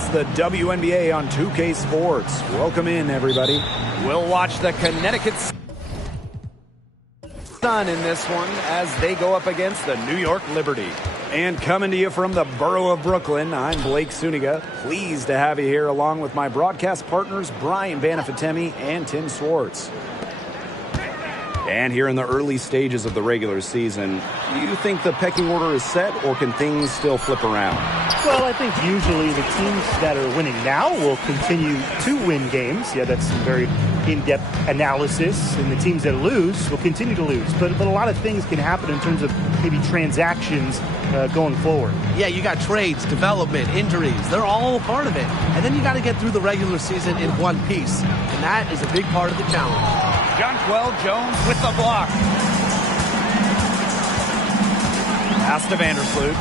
It's the WNBA on 2K Sports. Welcome in, everybody. We'll watch the Connecticut Sun in this one as they go up against the New York Liberty. And coming to you from the borough of Brooklyn, I'm Blake Suniga. Pleased to have you here along with my broadcast partners, Brian Banafatemi and Tim Swartz. And here in the early stages of the regular season, do you think the pecking order is set, or can things still flip around? Well, I think usually the teams that are winning now will continue to win games. Yeah, that's some very in-depth analysis. And the teams that lose will continue to lose. But a lot of things can happen in terms of maybe transactions going forward. Yeah, you got trades, development, injuries. They're all a part of it. And then you got to get through the regular season in one piece. And that is a big part of the challenge. Jonquel Jones with the block. Pass to Vandersloot.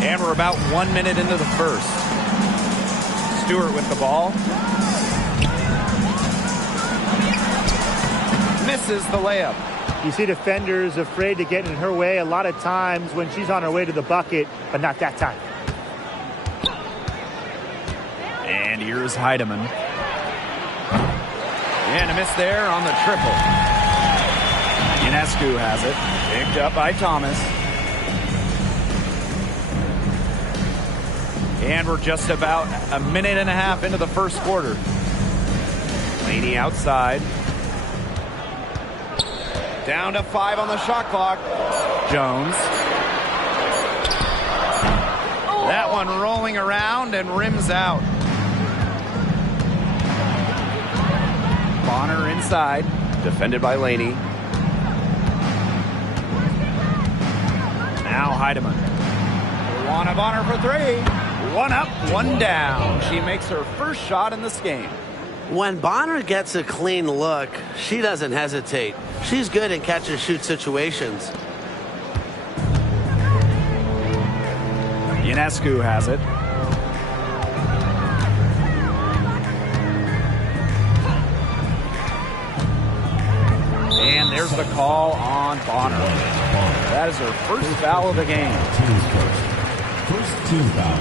And we're about 1 minute into the first. Stewart with the ball. Misses the layup. You see defenders afraid to get in her way a lot of times when she's on her way to the bucket, but not that time. And here's Heidemann. And a miss there on the triple. Ionescu has it. Picked up by Thomas. And we're just about a minute and a half into the first quarter. Laney outside. Down to 5 on the shot clock. Jones. That one rolling around and rims out. Bonner inside, defended by Laney. Now Heidemann. Luana Bonner for 3. 1 up, 1 down. She makes her first shot in this game. When Bonner gets a clean look, she doesn't hesitate. She's good in catch-and-shoot situations. Ionescu has it. And there's the call on Bonner. That is her first foul of the game. First team foul.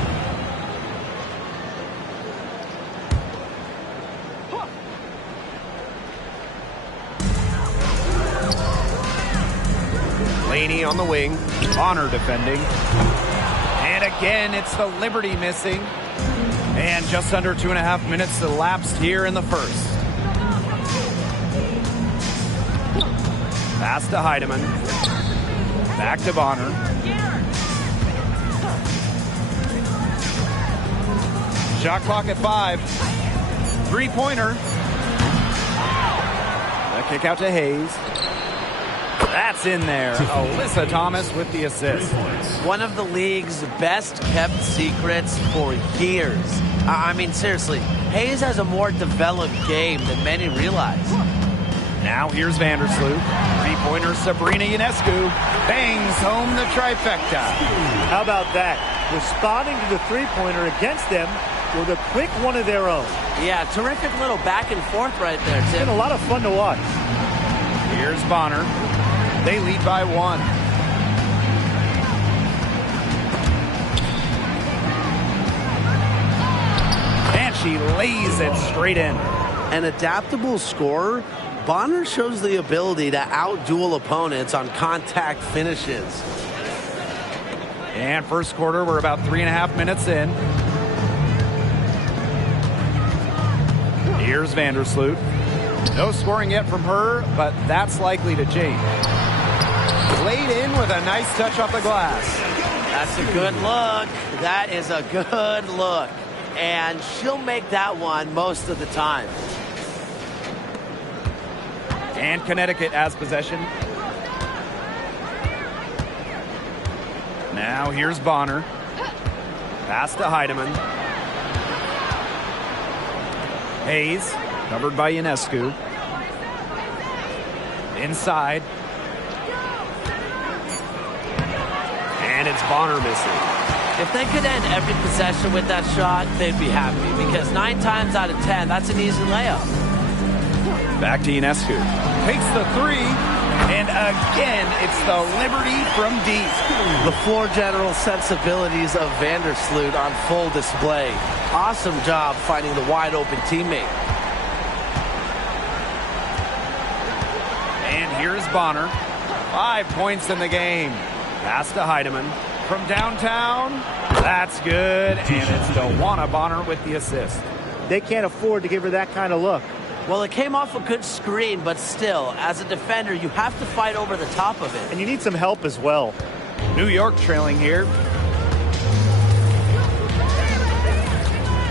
Laney on the wing. Bonner defending. And again, it's the Liberty missing. And just under 2.5 minutes elapsed here in the first. Pass to Heidemann. Back to Bonner. Shot clock at 5. Three-pointer. The kick out to Hayes. That's in there. Alyssa Thomas with the assist. One of the league's best kept secrets for years. I mean, seriously, Hayes has a more developed game than many realize. Now here's Vandersloot. Three-pointer Sabrina Ionescu bangs home the trifecta. How about that? Responding to the three-pointer against them with a quick one of their own. Yeah, terrific little back and forth right there, Tim. It's been a lot of fun to watch. Here's Bonner. They lead by 1. And she lays it straight in. An adaptable scorer, Bonner shows the ability to outduel opponents on contact finishes. And first quarter, we're about 3.5 minutes in. Here's Vandersloot. No scoring yet from her, but that's likely to change. Laid in with a nice touch off the glass. That's a good look. That is a good look. And she'll make that one most of the time. And Connecticut has possession. Now here's Bonner. Pass to Heidemann. Hayes, covered by Ionescu. Inside. And it's Bonner missing. If they could end every possession with that shot, they'd be happy. Because 9 times out of 10, that's an easy layup. Back to Ionescu. Takes the 3. And again, it's the Liberty from deep. The floor general sensibilities of Vandersloot on full display. Awesome job finding the wide open teammate. And here's Bonner. 5 points in the game. Pass to Heidemann. From downtown, that's good. And it's Dewana Bonner with the assist. They can't afford to give her that kind of look. Well, it came off a good screen, but still, as a defender, you have to fight over the top of it. And you need some help as well. New York trailing here.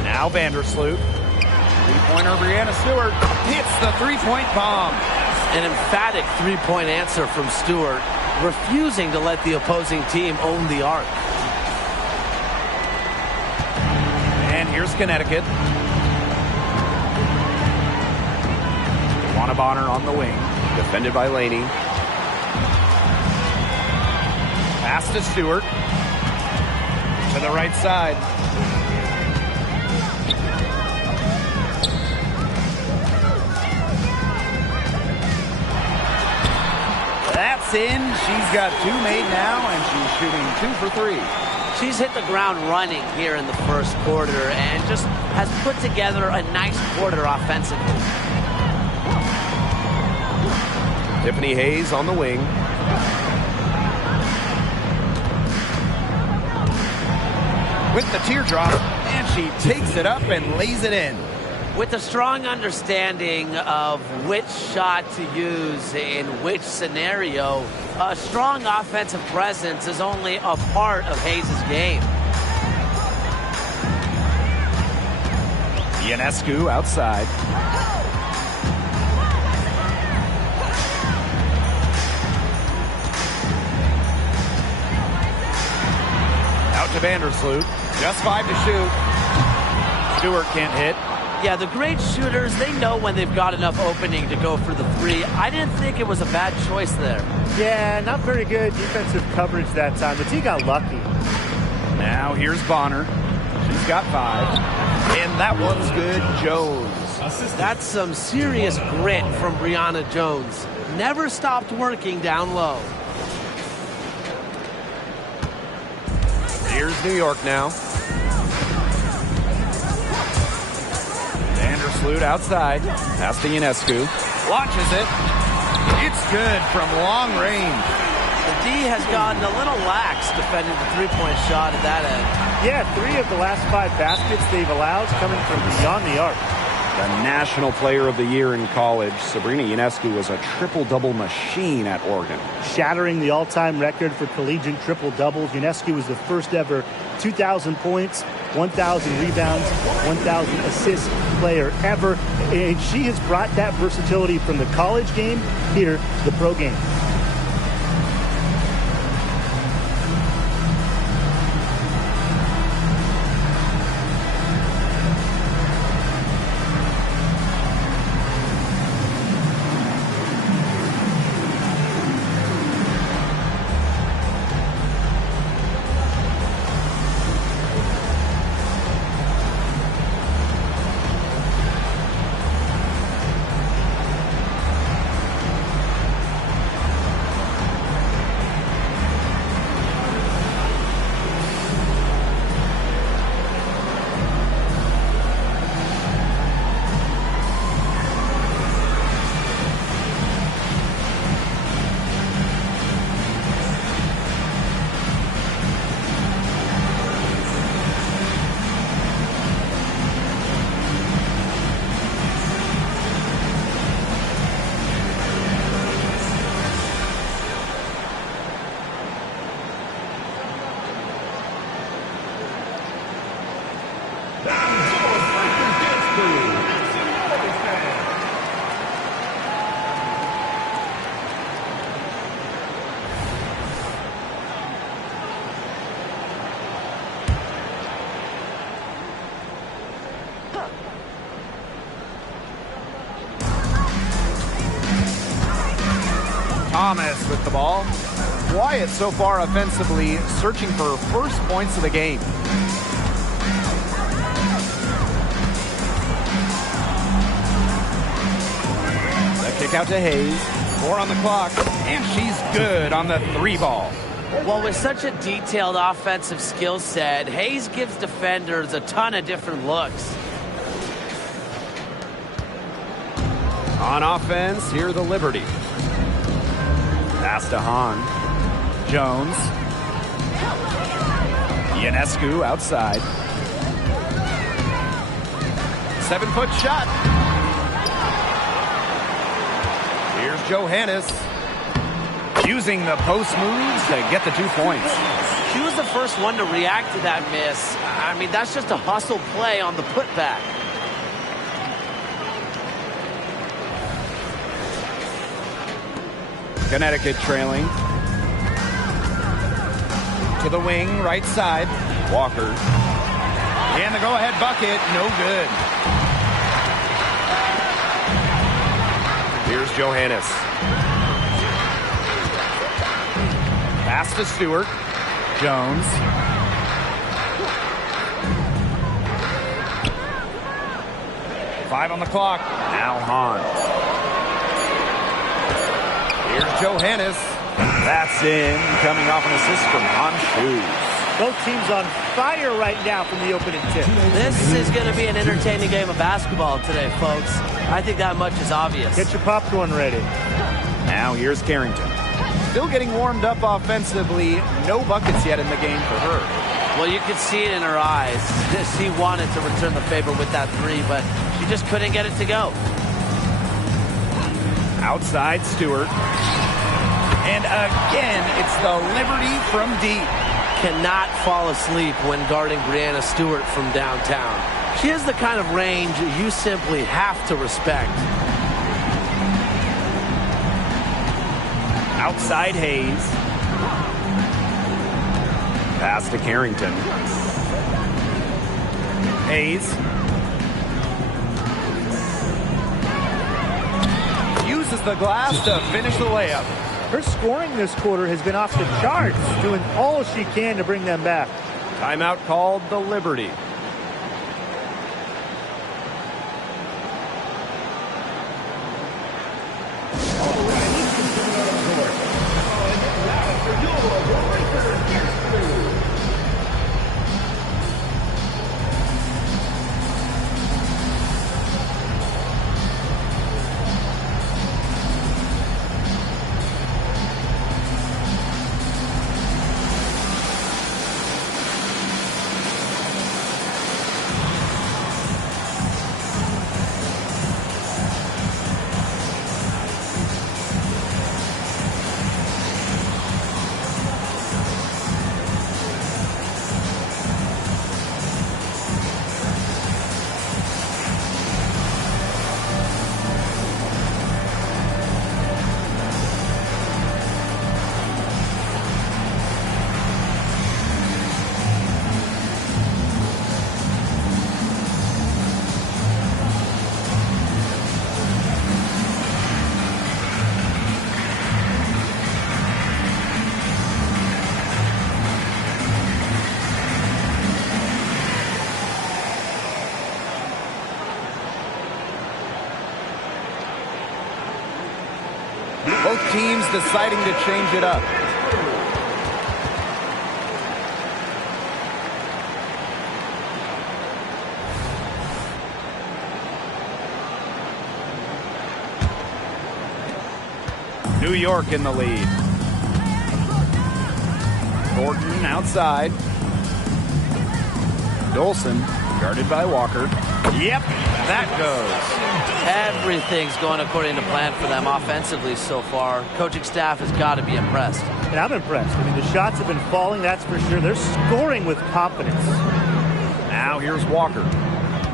Now Vandersloot. Three-pointer, Brianna Stewart hits the three-point bomb. An emphatic three-point answer from Stewart, refusing to let the opposing team own the arc. And here's Connecticut. Dewana Bonner on the wing, defended by Laney. Pass to Stewart. To the right side. That's in. She's got 2 made now, and she's shooting 2 for 3. She's hit the ground running here in the first quarter and just has put together a nice quarter offensively. Tiffany Hayes on the wing. With the teardrop, and she takes it up and lays it in. With a strong understanding of which shot to use in which scenario, a strong offensive presence is only a part of Hayes' game. Ionescu outside. Out to Vandersloot. Just 5 to shoot. Stewart can't hit. Yeah, the great shooters, they know when they've got enough opening to go for the three. I didn't think it was a bad choice there. Yeah, not very good defensive coverage that time, but he got lucky. Now here's Bonner. She's got 5. And that one's good. Jones. That's some serious grit from Brianna Jones. Never stopped working down low. Here's New York now. Vandersloot outside. Pass to Ionescu. Launches it. It's good from long range. The D has gotten a little lax defending the three-point shot at that end. Yeah, 3 of the last 5 baskets they've allowed coming from beyond the arc. The National Player of the Year in college, Sabrina Ionescu was a triple-double machine at Oregon. Shattering the all-time record for collegiate triple-doubles, Ionescu was the first ever 2,000 points, 1,000 rebounds, 1,000 assists player ever. And she has brought that versatility from the college game here to the pro game. Thomas with the ball. Wyatt so far offensively searching for first points of the game. The kick out to Hayes. 4 on the clock, and she's good on the 3 ball. Well, with such a detailed offensive skill set, Hayes gives defenders a ton of different looks. On offense, here the Liberty. Pass to Hahn. Jones. Ionescu outside. 7-foot shot. Here's Johannes. Using the post moves to get the 2 points. She was the first one to react to that miss. I mean, that's just a hustle play on the putback. Connecticut trailing. To the wing, right side. Walker. And the go-ahead bucket, no good. Here's Johannes. Pass to Stewart. Jones. Five on the clock. Now Hahn. Here's Johannes. That's in. Coming off an assist from Hahn Shoes. Both teams on fire right now from the opening tip. This is going to be an entertaining game of basketball today, folks. I think that much is obvious. Get your popcorn ready. Now here's Carrington. Still getting warmed up offensively. No buckets yet in the game for her. Well, you could see it in her eyes. She wanted to return the favor with that 3, but she just couldn't get it to go. Outside Stewart. And again, it's the Liberty from deep. Cannot fall asleep when guarding Breanna Stewart from downtown. She has the kind of range you simply have to respect. Outside Hayes. Pass to Carrington. Hayes. Uses the glass to finish the layup. Her scoring this quarter has been off the charts, doing all she can to bring them back. Timeout called the Liberty. Both teams deciding to change it up. New York in the lead. Thornton outside. Dolson guarded by Walker. Yep, that goes. Everything's going according to plan for them offensively so far. Coaching staff has got to be impressed. And I'm impressed. I mean, the shots have been falling, that's for sure. They're scoring with confidence. Now here's Walker.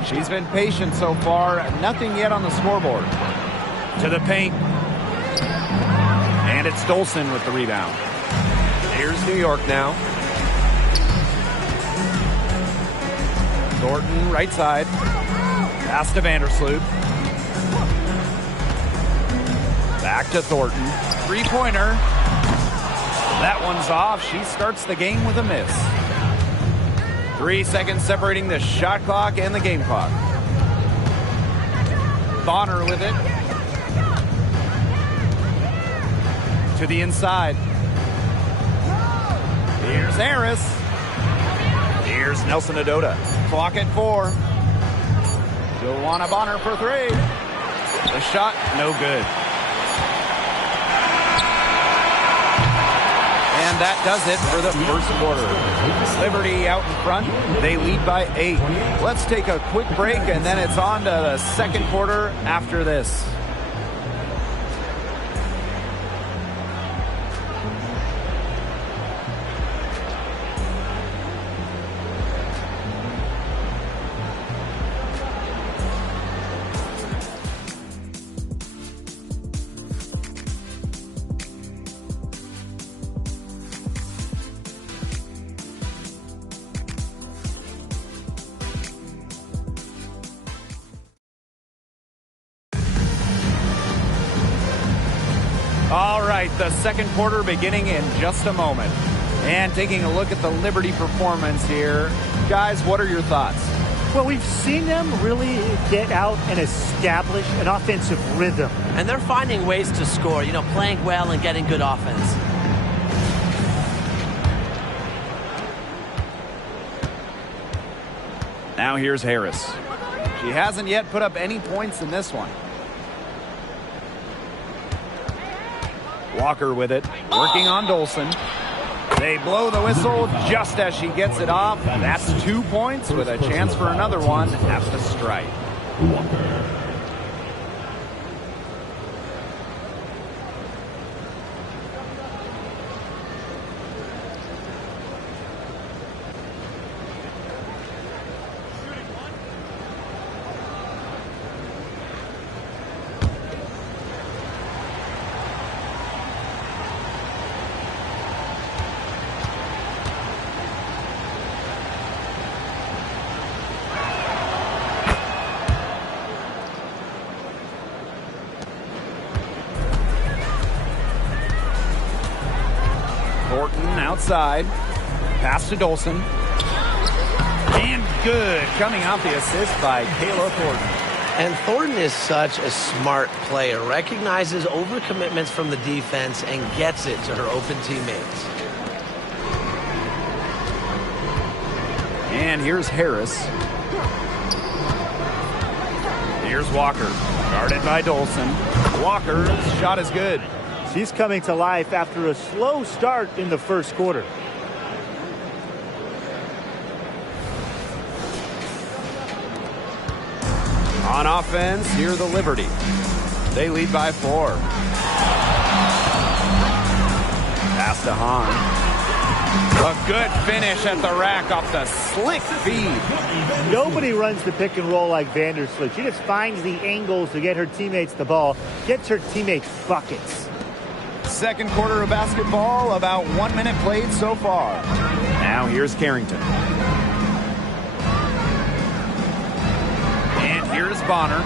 She's been patient so far. Nothing yet on the scoreboard. To the paint. And it's Dolson with the rebound. Here's New York now. Thornton, right side. Pass to Vandersloot. Back to Thornton. Three-pointer. That one's off. She starts the game with a miss. 3 seconds separating the shot clock and the game clock. Bonner with it. to the inside. Here's Harris. Here's Nelson Adota. Clock at 4. Joanna Bonner for 3. The shot, no good. And that does it for the first quarter. Liberty out in front. They lead by 8. Let's take a quick break, and then it's on to the second quarter after this. All right, the second quarter beginning in just a moment. And taking a look at the Liberty performance here. Guys, what are your thoughts? Well, we've seen them really get out and establish an offensive rhythm. And they're finding ways to score, playing well and getting good offense. Now here's Harris. She hasn't yet put up any points in this one. Walker with it, working on Dolson. They blow the whistle just as she gets it off. That's 2 points with a chance for another one at the stripe. Walker. Thornton outside. Pass to Dolson. And good. Coming out the assist by Kayla Thornton. And Thornton is such a smart player. Recognizes overcommitments from the defense and gets it to her open teammates. And here's Harris. Here's Walker. Guarded by Dolson. Walker's shot is good. She's coming to life after a slow start in the first quarter. On offense, here the Liberty. They lead by 4. Pass to Hahn. A good finish at the rack off the slick feed. Nobody runs the pick and roll like Vanderslick. She just finds the angles to get her teammates the ball, gets her teammates buckets. Second quarter of basketball, about 1 minute played so far. Now here's Carrington. And here's Bonner.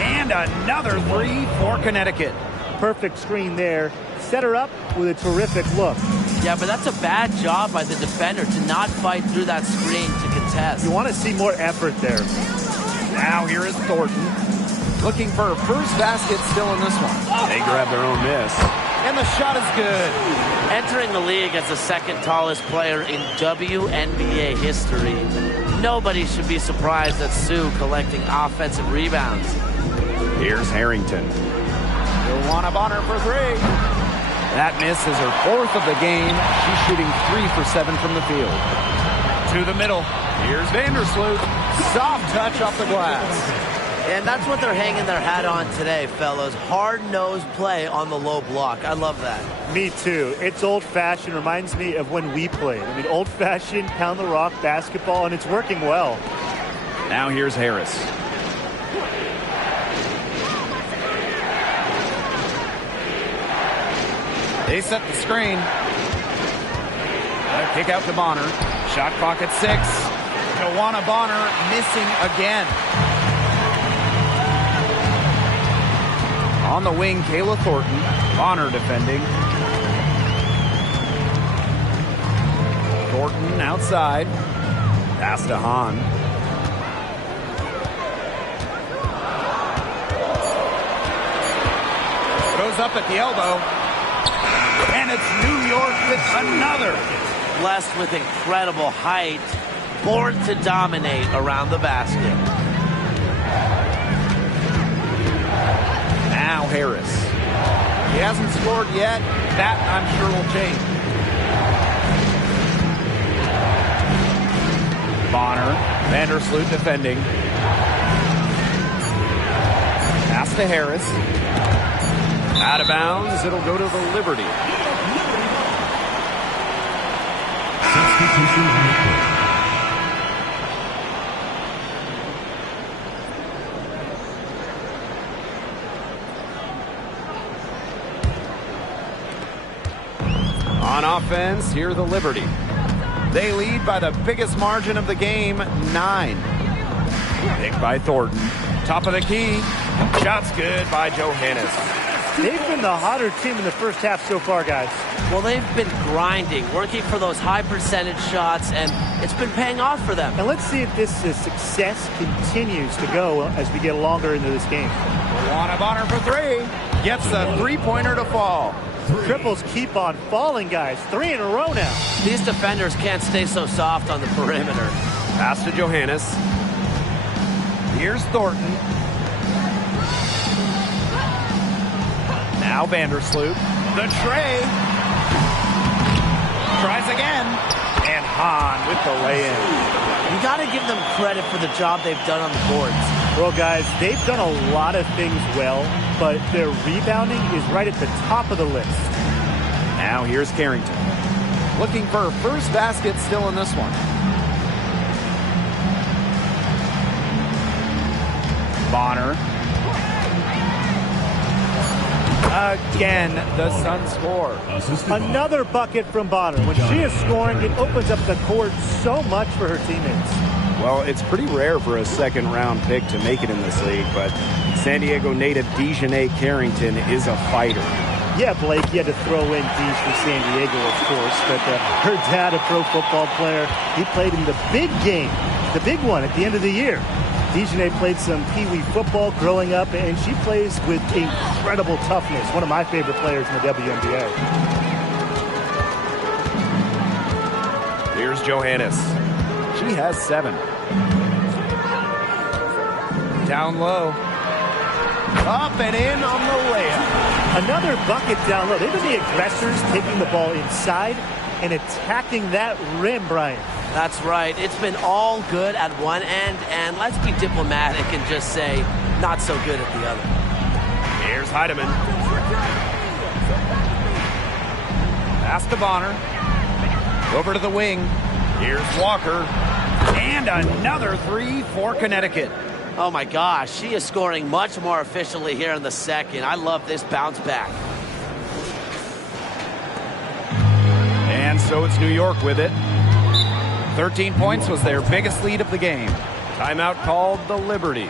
And another 3 for Connecticut. Perfect screen there. Set her up with a terrific look. Yeah, but that's a bad job by the defender to not fight through that screen to contest. You want to see more effort there. Now here is Thornton. Looking for her first basket still in this one. They grab their own miss. And the shot is good. Entering the league as the second tallest player in WNBA history, nobody should be surprised at Sue collecting offensive rebounds. Here's Harrington. Joanna Bonner for 3. That miss is her 4th of the game. She's shooting 3 for 7 from the field. To the middle. Here's Vandersloot. Soft touch off the glass. And that's what they're hanging their hat on today, fellas. Hard-nosed play on the low block. I love that. Me too. It's old-fashioned. Reminds me of when we played. I mean, old-fashioned, pound-the-rock basketball, and it's working well. Now here's Harris. They set the screen. A kick out to Bonner. Shot clock at 6. Joanna Bonner missing again. On the wing, Kayla Thornton. Bonner defending. Thornton outside. Pass to Hahn. Goes up at the elbow. And it's New York with another. Blessed with incredible height, born to dominate around the basket. Now Harris. He hasn't scored yet. That, I'm sure, will change. Bonner. Vandersloot defending. Pass to Harris. Out of bounds. It'll go to the Liberty. On offense, here the Liberty. They lead by the biggest margin of the game, 9. Picked by Thornton. Top of the key. Shot's good by Johannes. They've been the hotter team in the first half so far, guys. Well, they've been grinding, working for those high percentage shots, and it's been paying off for them. And let's see if this success continues to go as we get longer into this game. Luana Bonner for 3. Gets the three-pointer to fall. Triples keep on falling, guys. 3 in a row now. These defenders can't stay so soft on the perimeter. Pass to Johannes. Here's Thornton. Now Vandersloot. The tray. Tries again. And Hahn with the lay-in. You got to give them credit for the job they've done on the boards. Well, guys, they've done a lot of things well, but their rebounding is right at the top of the list. Now here's Carrington. Looking for a first basket still in this one. Bonner. Again, the Suns score. Another bucket from Bonner. When she is scoring, it opens up the court so much for her teammates. Well, it's pretty rare for a second-round pick to make it in this league, but San Diego native Dejanay Carrington is a fighter. Yeah, Blake, you had to throw in Deej from San Diego, of course, but her dad, a pro football player, he played in the big game, the big one at the end of the year. Dejanay played some Pee-wee football growing up, and she plays with incredible toughness. One of my favorite players in the WNBA. Here's Johannes. She has 7. Down low. Up and in on the layup. Another bucket down low. They've been the aggressors, taking the ball inside and attacking that rim, Brian. That's right. It's been all good at one end, and let's be diplomatic and just say not so good at the other. Here's Heidemann. Pass to Bonner. Over to the wing. Here's Walker. And another 3 for Connecticut. Oh my gosh, she is scoring much more efficiently here in the second. I love this bounce back. And so it's New York with it. 13 points was their biggest lead of the game. Timeout called the Liberty.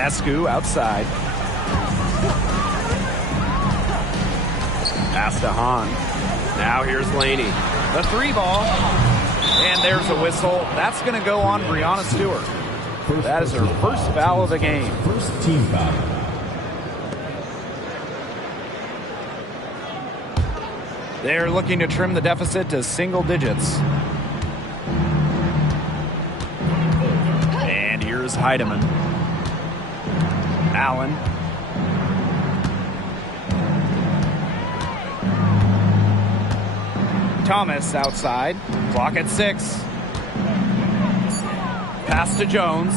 Ionescu outside. Pass to Hahn. Now here's Laney. The 3 ball. And there's a whistle. That's going to go on Breanna Stewart. That is her first foul of the game. First team foul. They're looking to trim the deficit to single digits. And here's Heidemann. Allen. Thomas outside. Clock at 6. Pass to Jones.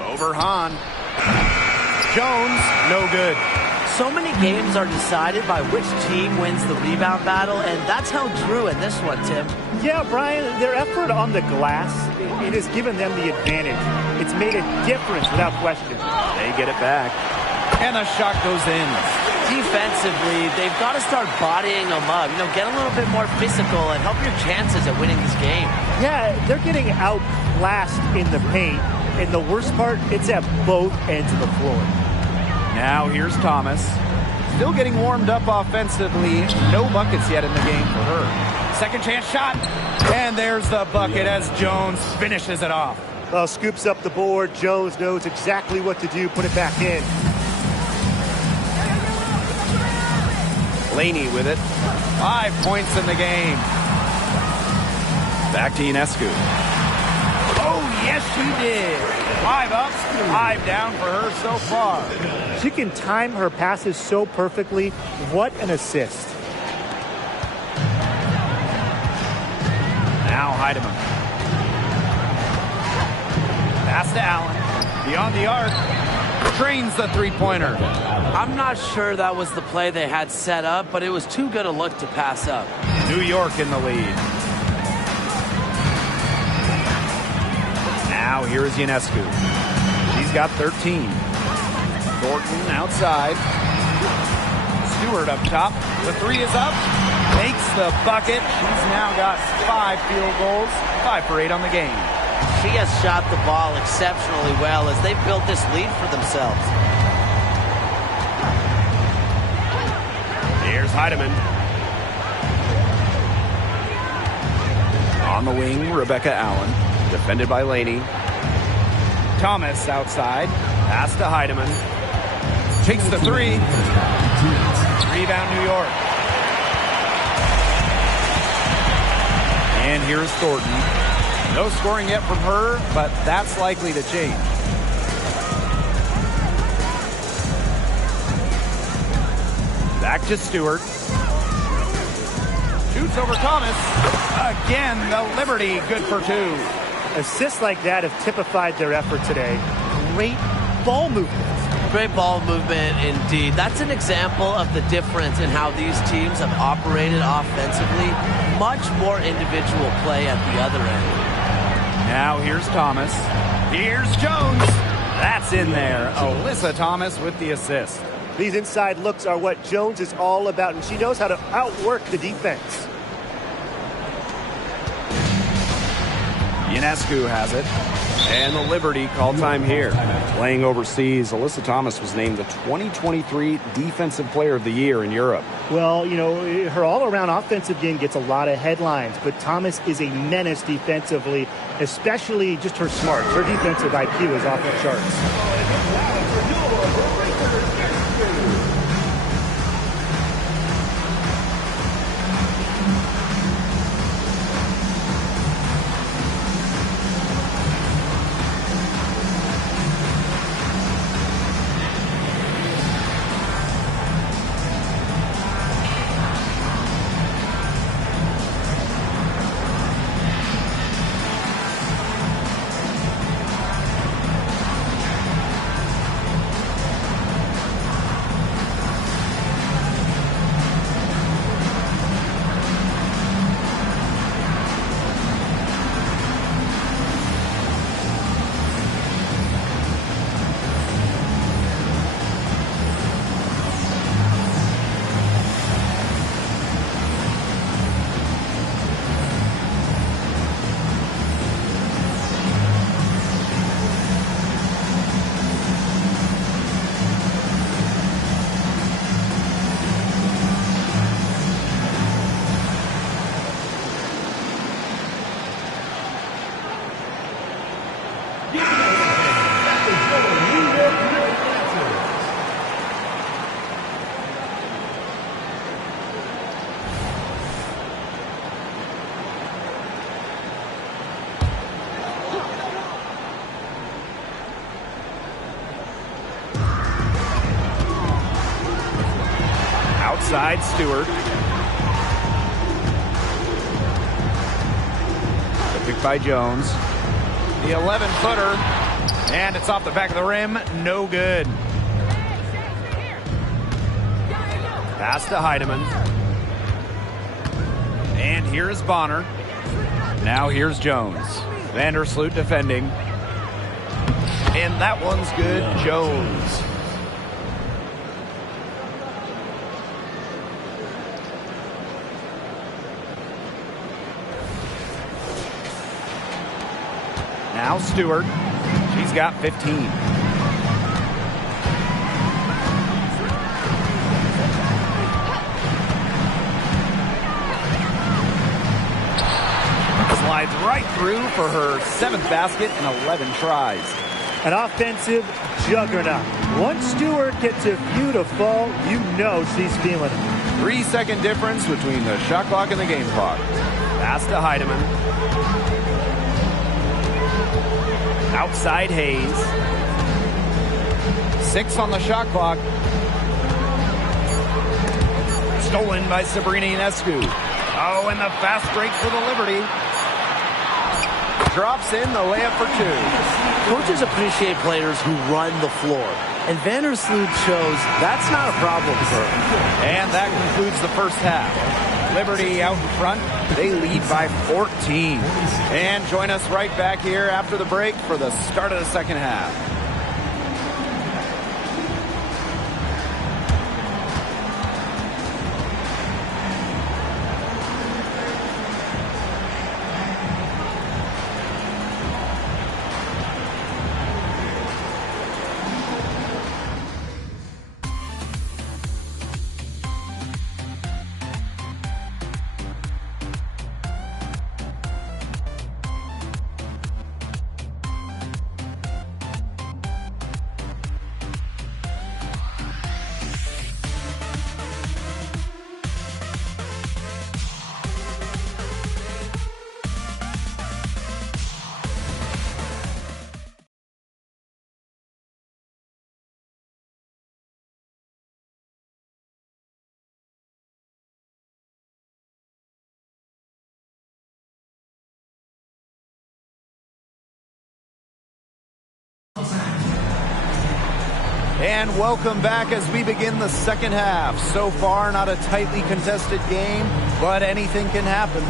Over Hahn. Jones, no good. So many games are decided by which team wins the rebound battle, and that's how Drew in this one, Tim. Yeah, Brian, their effort on the glass, it has given them the advantage. It's made a difference without question. They get it back. And the shot goes in. Defensively, they've got to start bodying them up. You know, get a little bit more physical and help your chances at winning this game. Yeah, they're getting outclassed in the paint. And the worst part, it's at both ends of the floor. Now here's Thomas. Still getting warmed up offensively. No buckets yet in the game for her. Second chance shot. And there's the bucket as Jones finishes it off. Scoops up the board. Jones knows exactly what to do. Put it back in. Laney with it. 5 points in the game. Back to Ionescu. Oh, yes, she did. 5 up, 5 down for her so far. She can time her passes so perfectly. What an assist. Now Heidemann. Pass to Allen. Beyond the arc. Trains the three-pointer. I'm not sure that was the play they had set up, but it was too good a look to pass up. New York in the lead. Now here's Ionescu. She's got 13. Thornton outside. Stewart up top. The 3 is up. Makes the bucket. She's now got 5 field goals. 5 for 8 on the game. She has shot the ball exceptionally well as they built this lead for themselves. Here's Heidemann. On the wing, Rebecca Allen. Defended by Laney. Thomas outside. Pass to Heidemann. Takes the 3. Rebound New York. And here's Thornton. No scoring yet from her, but that's likely to change. Back to Stewart. Shoots over Thomas. Again, the Liberty, good for 2. Assists like that have typified their effort today. Great ball movement. Great ball movement indeed. That's an example of the difference in how these teams have operated offensively. Much more individual play at the other end. Now here's Thomas. Here's Jones. That's in there. Alyssa Thomas with the assist. These inside looks are what Jones is all about, and she knows how to outwork the defense. Ionescu has it. And the Liberty call time here. Playing overseas, Alyssa Thomas was named the 2023 Defensive Player of the Year in Europe. Well, you know, her all-around offensive game gets a lot of headlines, but Thomas is a menace defensively, especially just her smarts. Her defensive IQ is off the charts. Outside, Stewart. The pick by Jones. The 11-footer. And it's off the back of the rim. No good. Pass to Heidemann. And here's Bonner. Now here's Jones. Vandersloot defending. And that one's good. Jones. Now Stewart. She's got 15. Slides right through for her 7th basket in 11 tries. An offensive juggernaut. Once Stewart gets a few to fall, you know she's feeling it. 3-second difference between the shot clock and the game clock. Pass to Heidemann. Outside Hayes. 6 on the shot clock. Stolen by Sabrina Ionescu. Oh, and the fast break for the Liberty. Drops in the layup for 2. Coaches appreciate players who run the floor. And Vandersloot shows that's not a problem for her. And that concludes the first half. Liberty out in front. They lead by 14. And join us right back here after the break for the start of the second half. And welcome back as we begin the second half. So far, not a tightly contested game, but anything can happen.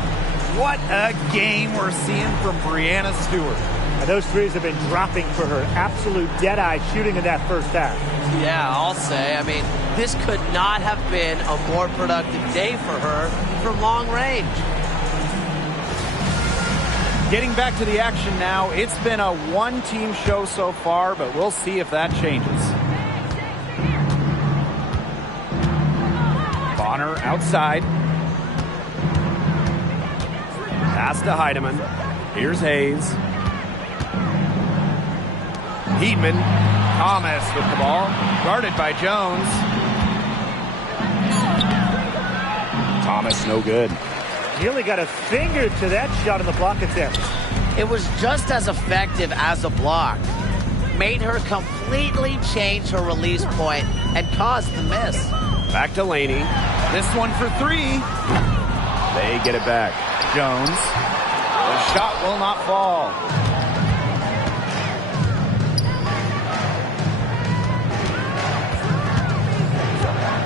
What a game we're seeing from Breanna Stewart. And those threes have been dropping for her. Absolute dead-eye shooting in that first half. Yeah, I'll say. I mean, this could not have been a more productive day for her from long range. Getting back to the action now. It's been a one-team show so far, but we'll see if that changes. Bonner outside. Pass to Heidemann. Here's Hayes. Heatman. Thomas with the ball. Guarded by Jones. Thomas no good. He only got a finger to that shot in the block attempt. It was just as effective as a block. Made her completely change her release point and caused the miss. Back to Laney. This one for 3. They get it back. Jones. The shot will not fall.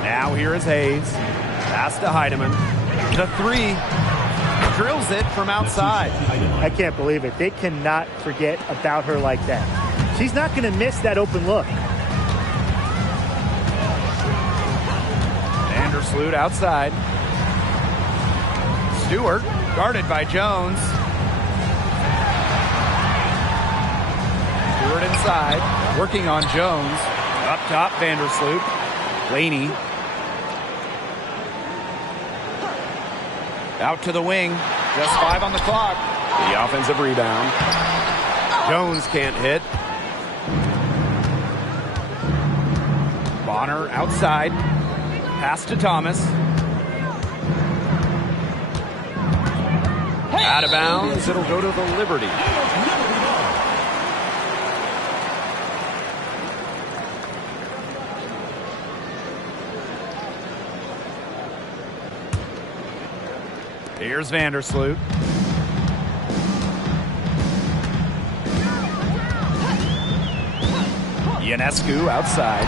Now here is Hayes. Pass to Heidemann. The 3. Drills it from outside. I can't believe it. They cannot forget about her like that. She's not going to miss that open look. Vandersloot outside. Stewart guarded by Jones. Stewart inside, working on Jones. Up top, Vandersloot. Laney. Out to the wing. Just 5 on the clock. The offensive rebound. Jones can't hit. Bonner outside. Pass to Thomas. Out of bounds. It'll go to the Liberty. Here's Vandersloot. Ionescu outside.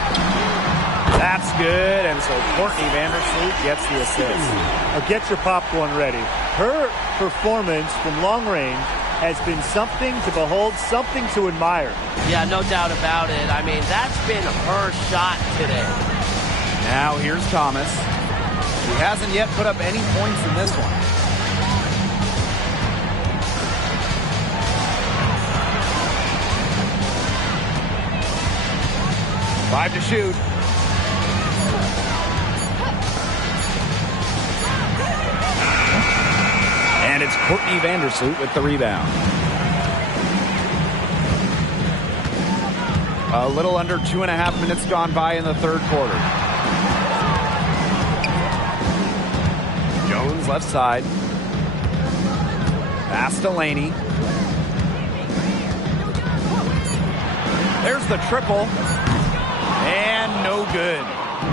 That's good, and so Courtney Vandersloot gets the assist. Now get your popcorn ready. Her performance from long range has been something to behold, something to admire. Yeah, no doubt about it. I mean, that's been her shot today. Now here's Thomas. He hasn't yet put up any points in this one. Five to shoot. And it's Courtney Vandersloot with the rebound. A little under 2.5 minutes gone by in the third quarter. Jones left side. Pass to Laney. There's the triple. And no good.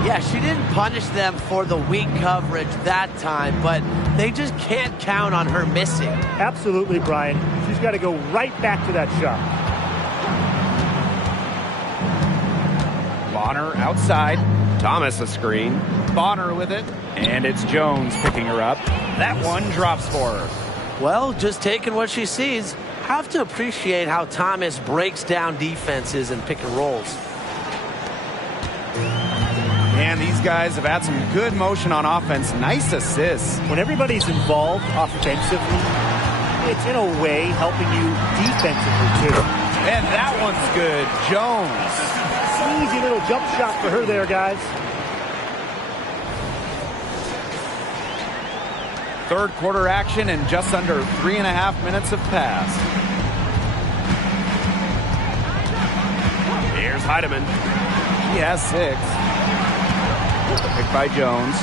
Yeah, she didn't punish them for the weak coverage that time, but they just can't count on her missing. Absolutely, Brian. She's got to go right back to that shot. Bonner outside. Thomas a screen. Bonner with it. And it's Jones picking her up. That one drops for her. Well, just taking what she sees. Have to appreciate how Thomas breaks down defenses and pick and rolls. And these guys have had some good motion on offense. Nice assists. When everybody's involved offensively, it's in a way helping you defensively too. And that one's good. Jones. Easy little jump shot for her there, guys. Third quarter action and just under 3.5 minutes have passed. Here's Heidemann. He has 6. Picked by Jones.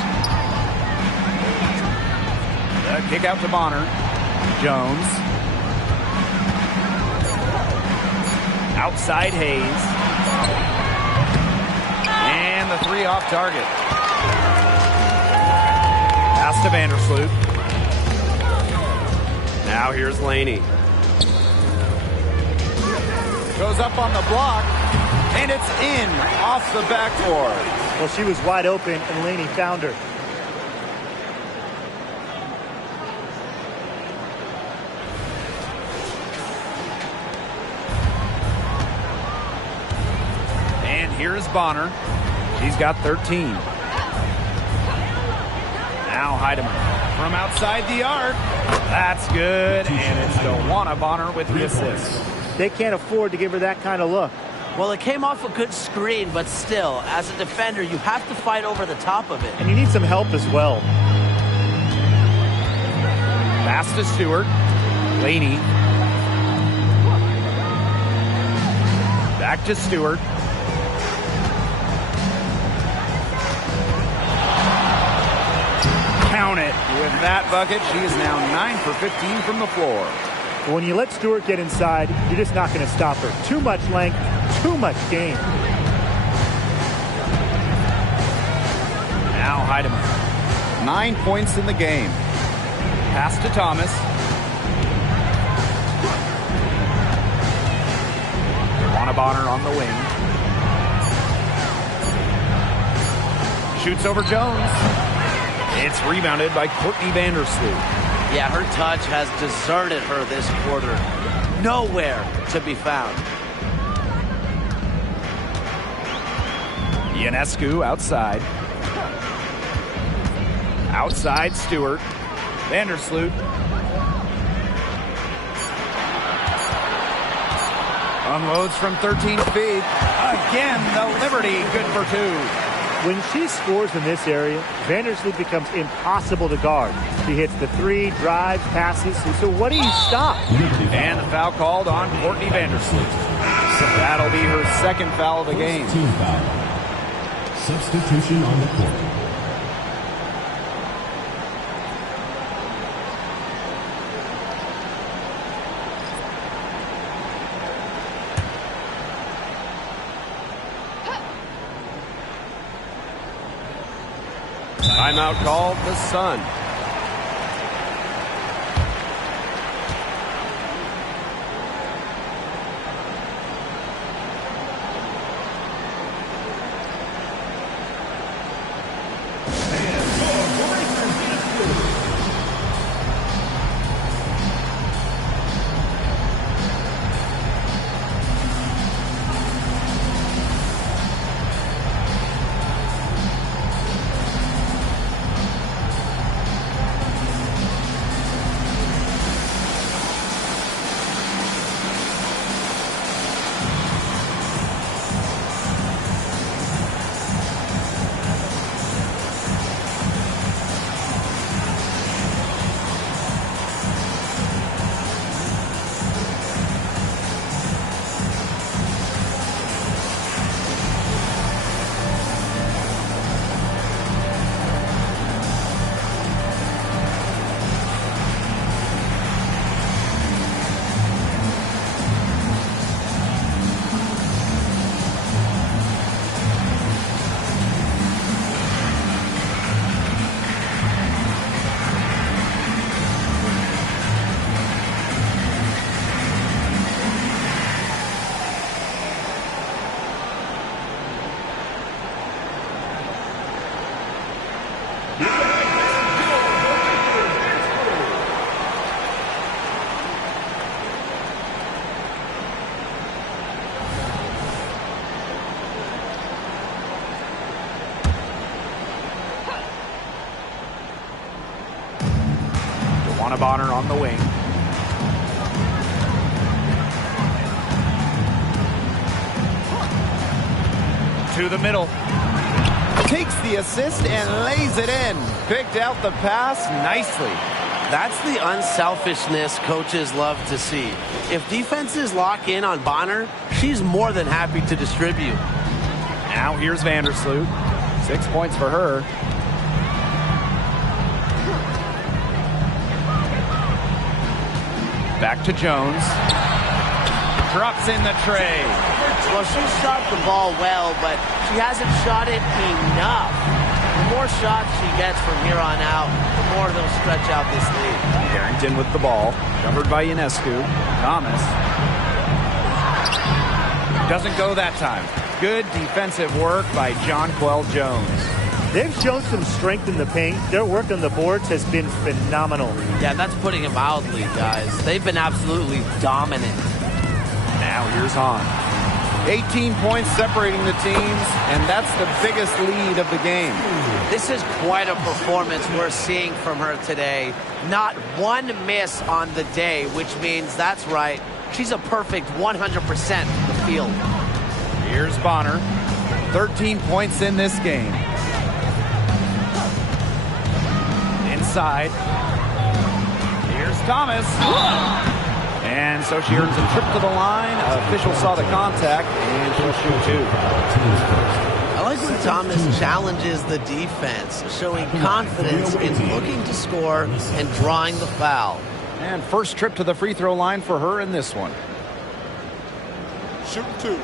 The kick out to Bonner. Jones. Outside Hayes. And the 3 off target. Pass to Vandersloot. Now here's Laney. Goes up on the block. And it's in off the backboard. Well, she was wide open, and Laney found her. And here's Bonner. She's got 13. Now Heidemann from outside the arc. That's good, and it's Dewana Bonner with the assist. They can't afford to give her that kind of look. Well, it came off a good screen, but still, as a defender, you have to fight over the top of it. And you need some help as well. Pass to Stewart. Laney. Back to Stewart. Count it. With that bucket, she is now 9 for 15 from the floor. When you let Stewart get inside, you're just not going to stop her. Too much length, too much game. Now Heidemann. 9 points in the game. Pass to Thomas. Dewana Bonner on the wing. Shoots over Jones. It's rebounded by Courtney Vandersloot. Yeah, her touch has deserted her this quarter. Nowhere to be found. Ionescu outside. Outside Stewart. Vandersloot. Unloads from 13 feet. Again, the Liberty good for 2. When she scores in this area, Vandersloot becomes impossible to guard. She hits the 3, drives, passes, so what do you stop? And the foul called on Courtney Vandersloot. That'll be her second foul of the game. Team foul. Substitution on the court. Timeout called the Sun. Brianna Bonner on the wing. To the middle. Takes the assist and lays it in. Picked out the pass nicely. That's the unselfishness coaches love to see. If defenses lock in on Bonner, she's more than happy to distribute. Now here's Vandersloot. 6 points for her. Back to Jones. Drops in the tray. Well, she shot the ball well, but she hasn't shot it enough. The more shots she gets from here on out, the more they'll stretch out this lead. Carrington with the ball. Covered by Ionescu. Thomas. Doesn't go that time. Good defensive work by Jonquel Jones. They've shown some strength in the paint. Their work on the boards has been phenomenal. Yeah, that's putting it mildly, guys. They've been absolutely dominant. Now here's Hahn. 18 points separating the teams, and that's the biggest lead of the game. This is quite a performance we're seeing from her today. Not one miss on the day, which means that's right. She's a perfect 100% from the field. Here's Bonner. 13 points in this game. Inside. Here's Thomas. And so she earns a trip to the line. Official saw the contact, and she'll shoot two. I like when Thomas challenges the defense, showing confidence in looking to score and drawing the foul. And first trip to the free throw line for her in this one. Shoot two.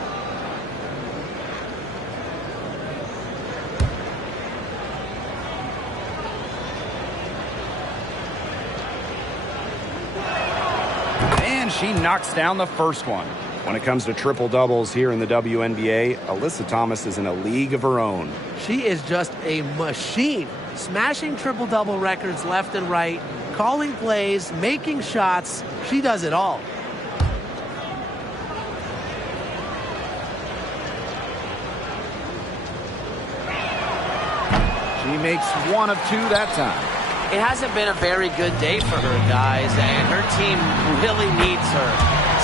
She knocks down the first one. When it comes to triple doubles here in the WNBA, Alyssa Thomas is in a league of her own. She is just a machine, smashing triple double records left and right, calling plays, making shots. She does it all. She makes one of two that time. It hasn't been a very good day for her, guys, and her team really needs her,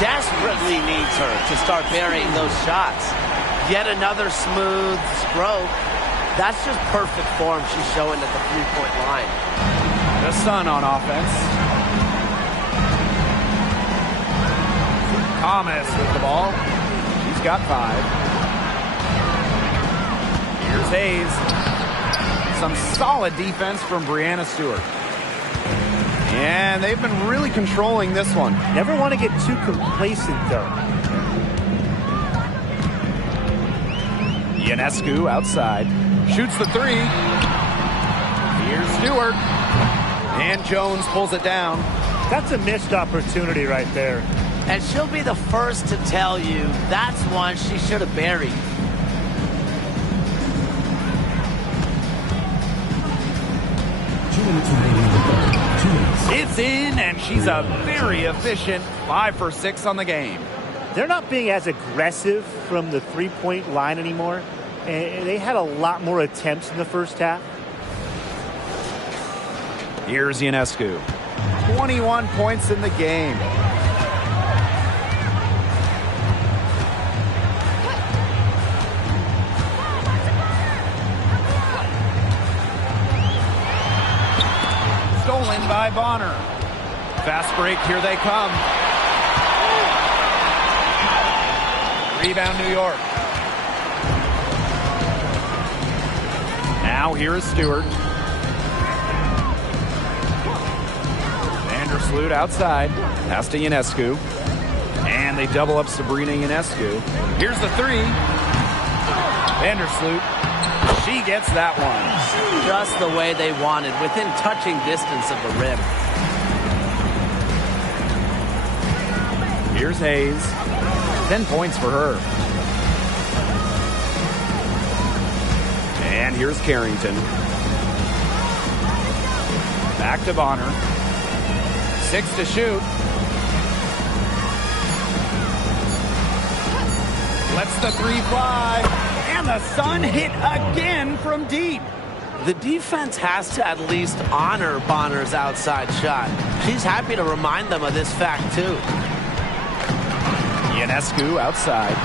desperately needs her to start burying those shots. Yet another smooth stroke. That's just perfect form she's showing at the three-point line. The Sun on offense. Thomas with the ball. She's got 5. Here's Hayes. Some solid defense from Brianna Stewart. And they've been really controlling this one. Never want to get too complacent, though. Ionescu outside. Shoots the 3. Here's Stewart. And Jones pulls it down. That's a missed opportunity right there. And she'll be the first to tell you that's one she should have buried. It's in, and she's a very efficient 5 for 6 on the game. They're not being as aggressive from the three-point line anymore. And they had a lot more attempts in the first half. Here's Ionescu. 21 points in the game. Stolen by Bonner. Fast break, here they come. Rebound, New York. Now here is Stewart. Vandersloot outside. Pass to Ionescu. And they double up Sabrina Ionescu. Here's the 3. Vandersloot. She gets that one. Just the way they wanted, within touching distance of the rim. Here's Hayes. 10 points for her. And here's Carrington. Back to Bonner. 6 to shoot. Lets the 3 fly. And the Sun hit again from deep. The defense has to at least honor Bonner's outside shot. She's happy to remind them of this fact, too. Ionescu outside.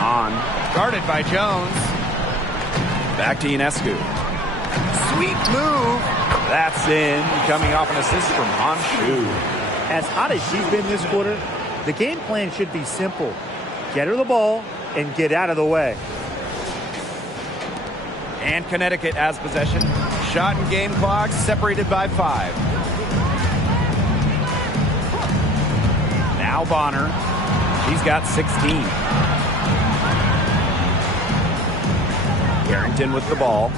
On. Guarded by Jones. Back to Ionescu. Sweet move. That's in. Coming off an assist from Han Shu. As hot as she's been this quarter, the game plan should be simple. Get her the ball and get out of the way. And Connecticut has possession. Shot and game clock separated by 5. Now Bonner. She's got 16. Carrington with the ball.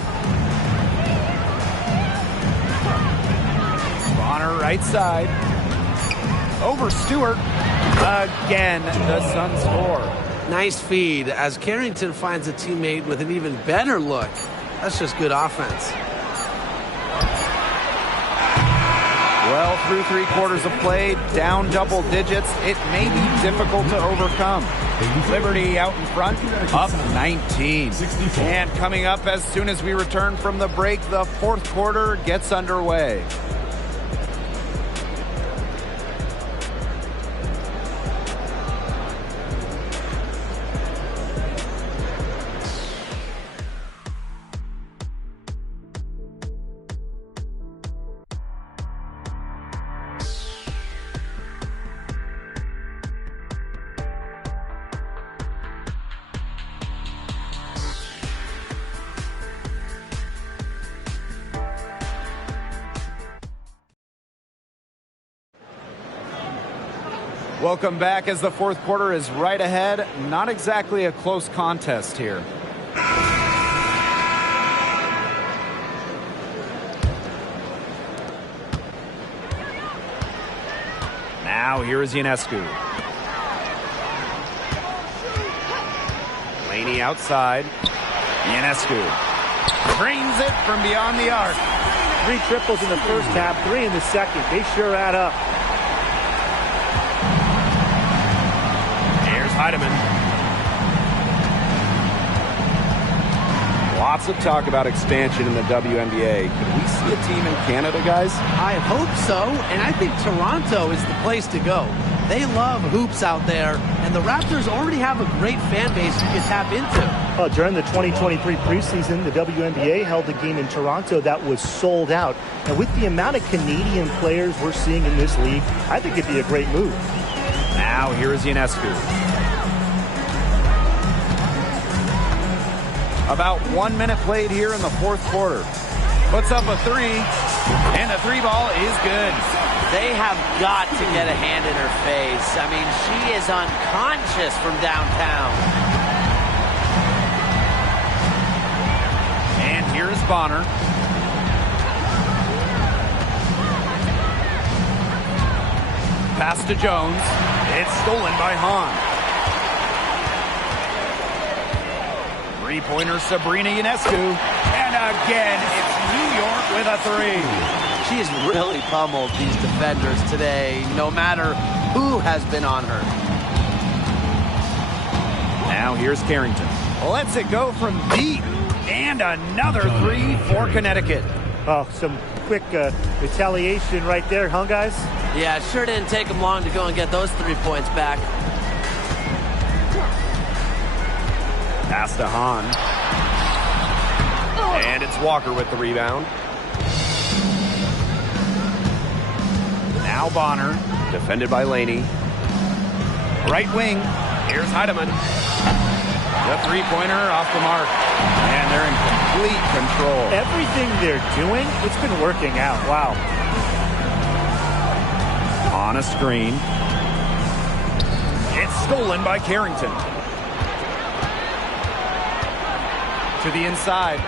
Bonner right side. Over Stewart. Again, the Suns score. Nice feed as Carrington finds a teammate with an even better look. That's just good offense. Well, through 3 quarters of play, down double digits, it may be difficult to overcome. Liberty out in front, up 19. And coming up as soon as we return from the break, the 4th quarter gets underway. Welcome back as the 4th quarter is right ahead. Not exactly a close contest here. Now here is Ionescu. Laney outside. Ionescu drains it from beyond the arc. 3 triples in the first half, 3 in the second. They sure add up. Heidemann. Lots of talk about expansion in the WNBA. Could we see a team in Canada, guys? I hope so, and I think Toronto is the place to go. They love hoops out there, and the Raptors already have a great fan base you can tap into. During the 2023 preseason, the WNBA held a game in Toronto that was sold out. And with the amount of Canadian players we're seeing in this league, I think it'd be a great move. Now here is Ionescu. About 1 minute played here in the 4th quarter. Puts up a 3, and the 3 ball is good. They have got to get a hand in her face. I mean, she is unconscious from downtown. And here's Bonner. Pass to Jones. It's stolen by Hahn. 3-pointer Sabrina Ionescu. And again, it's New York with a 3. She's really pummeled these defenders today, no matter who has been on her. Now here's Carrington. Lets it go from deep. And another 3 for Connecticut. Oh, some quick retaliation right there, huh, guys? Yeah, it sure didn't take them long to go and get those 3 points back. Pass to Hahn. And it's Walker with the rebound. Now Bonner, defended by Laney. Right wing, here's Heidemann. The 3-pointer off the mark. And they're in complete control. Everything they're doing, it's been working out. Wow. On a screen. It's stolen by Carrington. To the inside.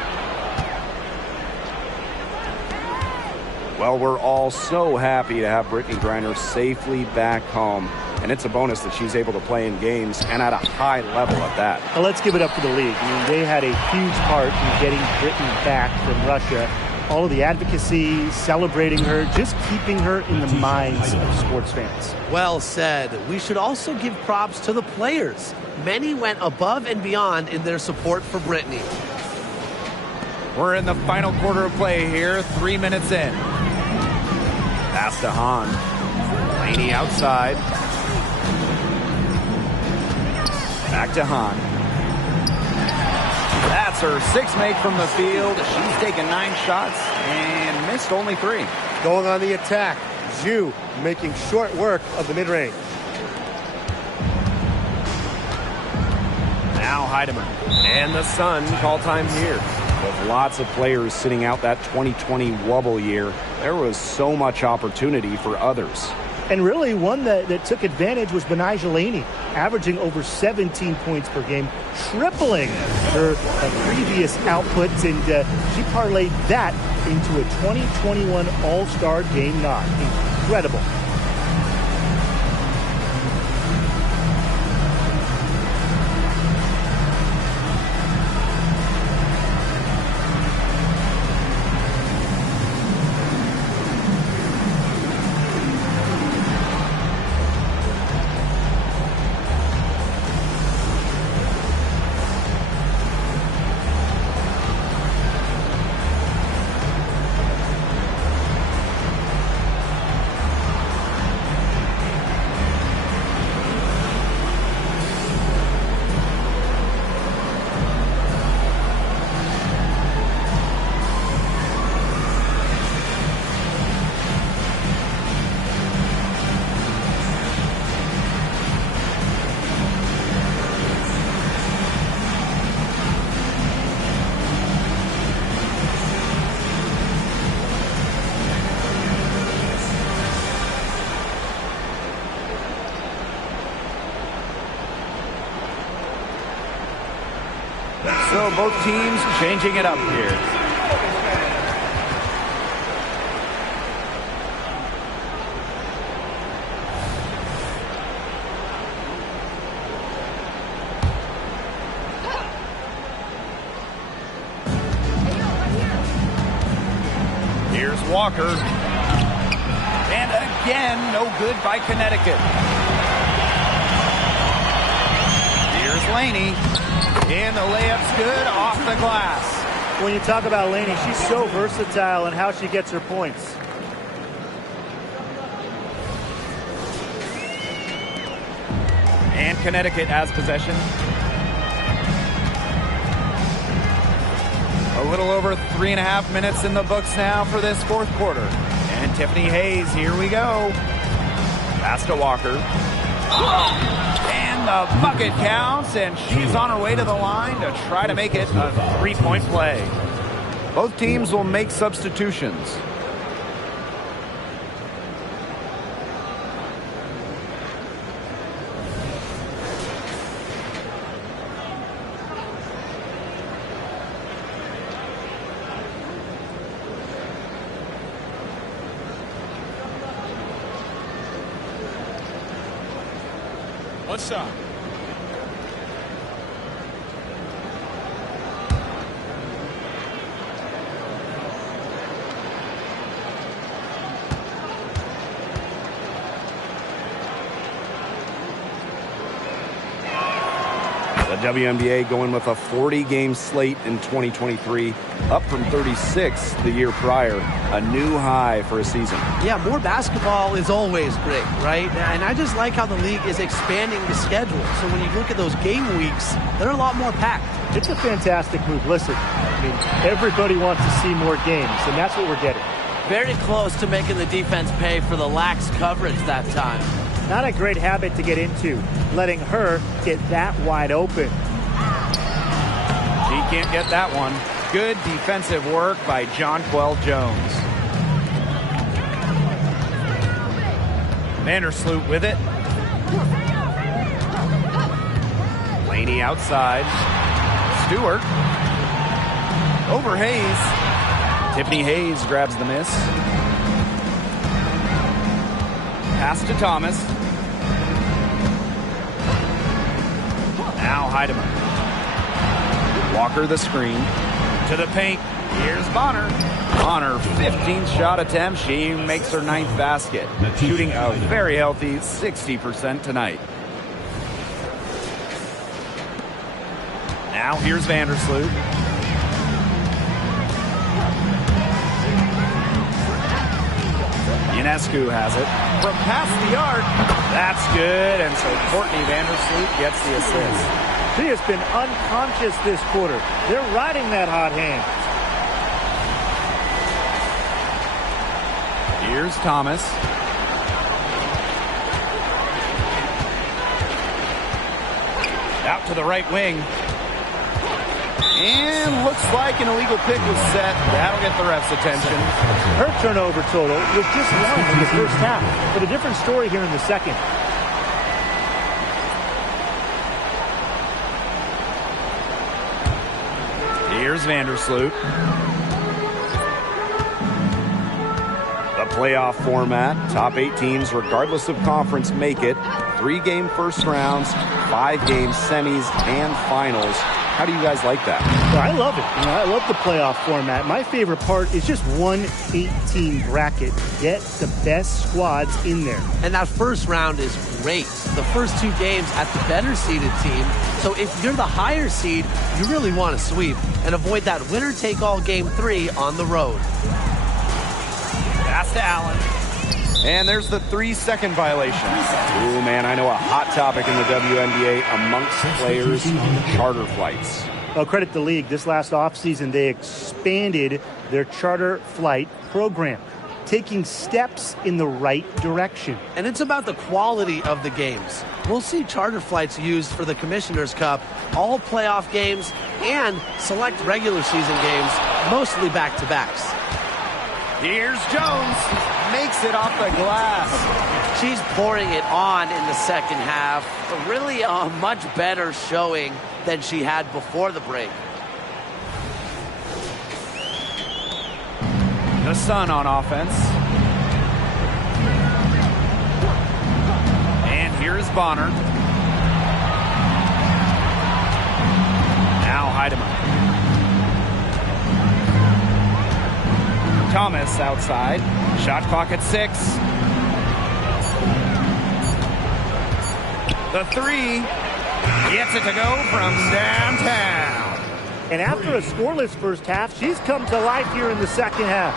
Well, we're all so happy to have Brittany Griner safely back home. And it's a bonus that she's able to play in games and at a high level at that. Well, let's give it up for the league. I mean, they had a huge part in getting Brittany back from Russia. All of the advocacy, celebrating her, just keeping her in the minds of sports fans. Well said. We should also give props to the players. Many went above and beyond in their support for Brittany. We're in the final quarter of play here, 3 minutes in. Pass to Hahn. Laney outside. Back to Hahn. That's her sixth make from the field. She's taken 9 shots and missed only 3. Going on the attack. Zhu making short work of the mid-range. Now Heidemann. And the Sun call time here. With lots of players sitting out that 2020 wobble year, there was so much opportunity for others. And really, one that took advantage was Betnijah Laney, averaging over 17 points per game, tripling her previous outputs, and she parlayed that into a 2021 All-Star Game nod. Incredible. So both teams changing it up here. Here's Walker. And again, no good by Connecticut. Here's Laney. And the layup's good off the glass. When you talk about Laney, she's so versatile in how she gets her points. And Connecticut has possession. A little over 3.5 minutes in the books now for this fourth quarter. And Tiffany Hayes, here we go. Pass to Walker. And the bucket counts, and she's on her way to the line to try to make it a 3-point play. Both teams will make substitutions. One shot. The WNBA going with a 40-game slate in 2023, up from 36 the year prior, a new high for a season. Yeah, more basketball is always great, right? And I just like how the league is expanding the schedule. So when you look at those game weeks, they're a lot more packed. It's a fantastic move. Listen, I mean, everybody wants to see more games, and that's what we're getting. Very close to making the defense pay for the lax coverage that time. Not a great habit to get into, letting her get that wide open. She can't get that one. Good defensive work by Jonquel Jones. Vandersloot with it. Laney outside. Stewart. Over Hayes. Tiffany Hayes grabs the miss. Pass to Thomas. Now Heidemann. Walker the screen. To the paint. Here's Bonner. On her 15th shot attempt, she makes her 9th basket. Shooting a very healthy 60% tonight. Now here's Vandersloot. Ionescu has it. From past the arc. That's good. And so Courtney Vandersloot gets the assist. She has been unconscious this quarter. They're riding that hot hand. Here's Thomas. Out to the right wing. And looks like an illegal pick was set. That'll get the ref's attention. Her turnover total was just one in the first half, but a different story here in the second. Here's Vandersloot. The playoff format. Top 8 teams, regardless of conference, make it. 3-game first rounds, 5-game semis, and finals. How do you guys like that? Well, I love it. I love the playoff format. My favorite part is just one 8-team bracket. Get the best squads in there. And that first round is great. The first 2 games at the better seeded team. So if you're the higher seed, you really want to sweep and avoid that winner-take-all game 3 on the road. Pass to Allen. And there's the 3-second violation. Ooh, man, I know a hot topic in the WNBA amongst players, charter flights. Well, credit the league. This last offseason, they expanded their charter flight program, taking steps in the right direction. And it's about the quality of the games. We'll see charter flights used for the Commissioner's Cup, all playoff games, and select regular season games, mostly back-to-backs. Here's Jones. Makes it off the glass. She's pouring it on in the second half. Really a much better showing than she had before the break. The Sun on offense. And here's Bonner. Now Heidemann. Thomas outside. Shot clock at 6. The 3 gets it to go from downtown. And after a scoreless first half, she's come to life here in the second half.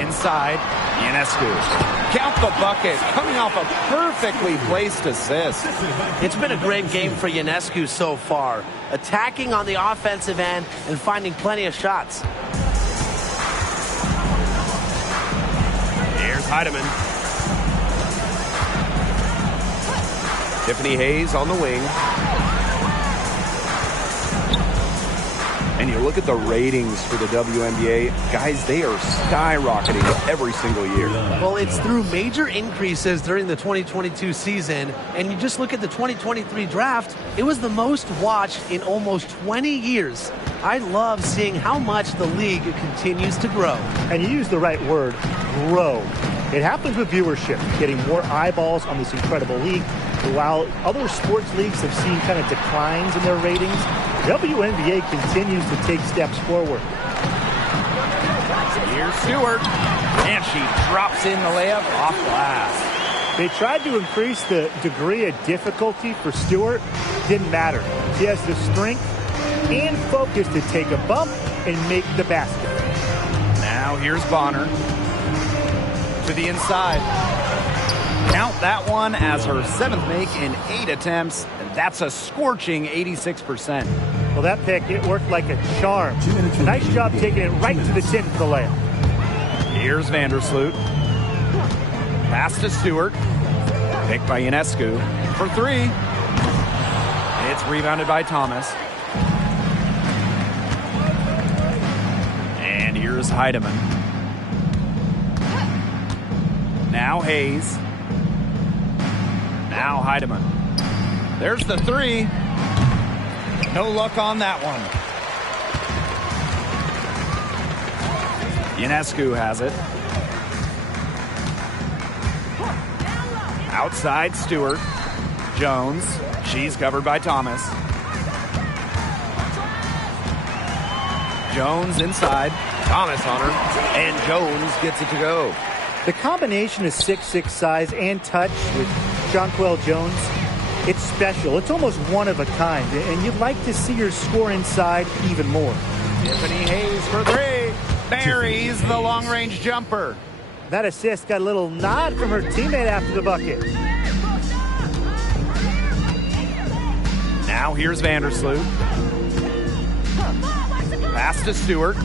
Inside, Ionescu. Count the bucket, coming off a perfectly placed assist. It's been a great game for Ionescu so far, attacking on the offensive end and finding plenty of shots. Here's Heidemann. Tiffany Hayes on the wing. And you look at the ratings for the WNBA, guys, they are skyrocketing every single year. Well, it's through major increases during the 2022 season, and you just look at the 2023 draft, it was the most watched in almost 20 years. I love seeing how much the league continues to grow. And you use the right word, grow. It happens with viewership, getting more eyeballs on this incredible league. While other sports leagues have seen kind of declines in their ratings, WNBA continues to take steps forward. Here's Stewart, and she drops in the layup off glass. They tried to increase the degree of difficulty for Stewart. Didn't matter. She has the strength and focus to take a bump and make the basket. Now here's Bonner to the inside. Count that one as her 7th make in 8 attempts, and that's a scorching 86%. Well, that pick, it worked like a charm. Nice job taking it right to the tin for the layup. Here's Vandersloot. Pass to Stewart. Picked by Ionescu for 3. It's rebounded by Thomas. And here's Heidemann. Now Hayes. Now Heidemann. There's the 3. No luck on that one. Ionescu has it. Outside Stewart. Jones. She's covered by Thomas. Jones inside. Thomas on her. And Jones gets it to go. The combination of 6'6" size and touch with Jonquel Jones, it's special. It's almost one of a kind, and you'd like to see her score inside even more. Tiffany Hayes for 3. buries the long-range jumper. That assist got a little nod from her teammate after the bucket. Now here's Vandersloot. Pass to Stewart.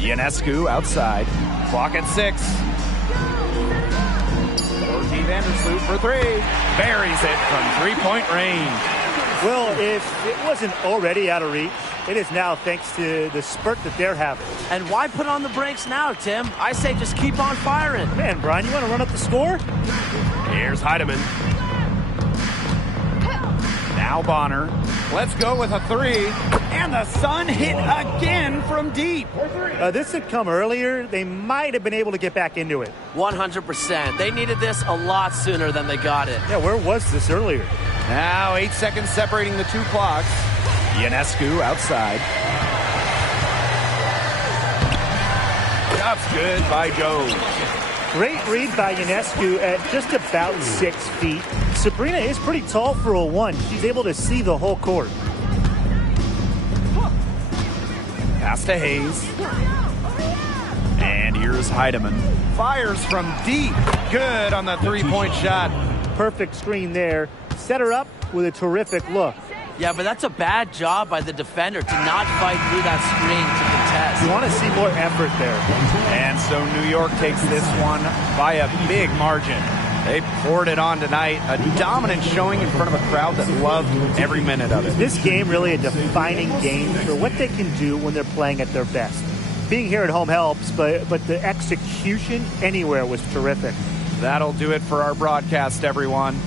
Ionescu outside. Clock at 6. Orky Vandersloot for 3. Buries it from three-point range. Well, if it wasn't already out of reach, it is now thanks to the spurt that they're having. And why put on the brakes now, Tim? I say just keep on firing. Man, Brian, you want to run up the score? Here's Heidemann. Now Bonner. Let's go with a 3. And the Sun hit again from deep. This had come earlier. They might have been able to get back into it. 100%. They needed this a lot sooner than they got it. Yeah, where was this earlier? Now 8 seconds separating the two clocks. Ionescu outside. That's good by Jones. Great read by Ionescu at just about 6 feet. Sabrina is pretty tall for a 1. She's able to see the whole court. Pass to Hayes. And here's Heidemann. Fires from deep. Good on the three-point shot. Perfect screen there. Set her up with a terrific look. Yeah, but that's a bad job by the defender to not fight through that screen to contest. You want to see more effort there. And so New York takes this one by a big margin. They poured it on tonight. A dominant showing in front of a crowd that loved every minute of it. This game really a defining game for what they can do when they're playing at their best. Being here at home helps, but the execution anywhere was terrific. That'll do it for our broadcast, everyone.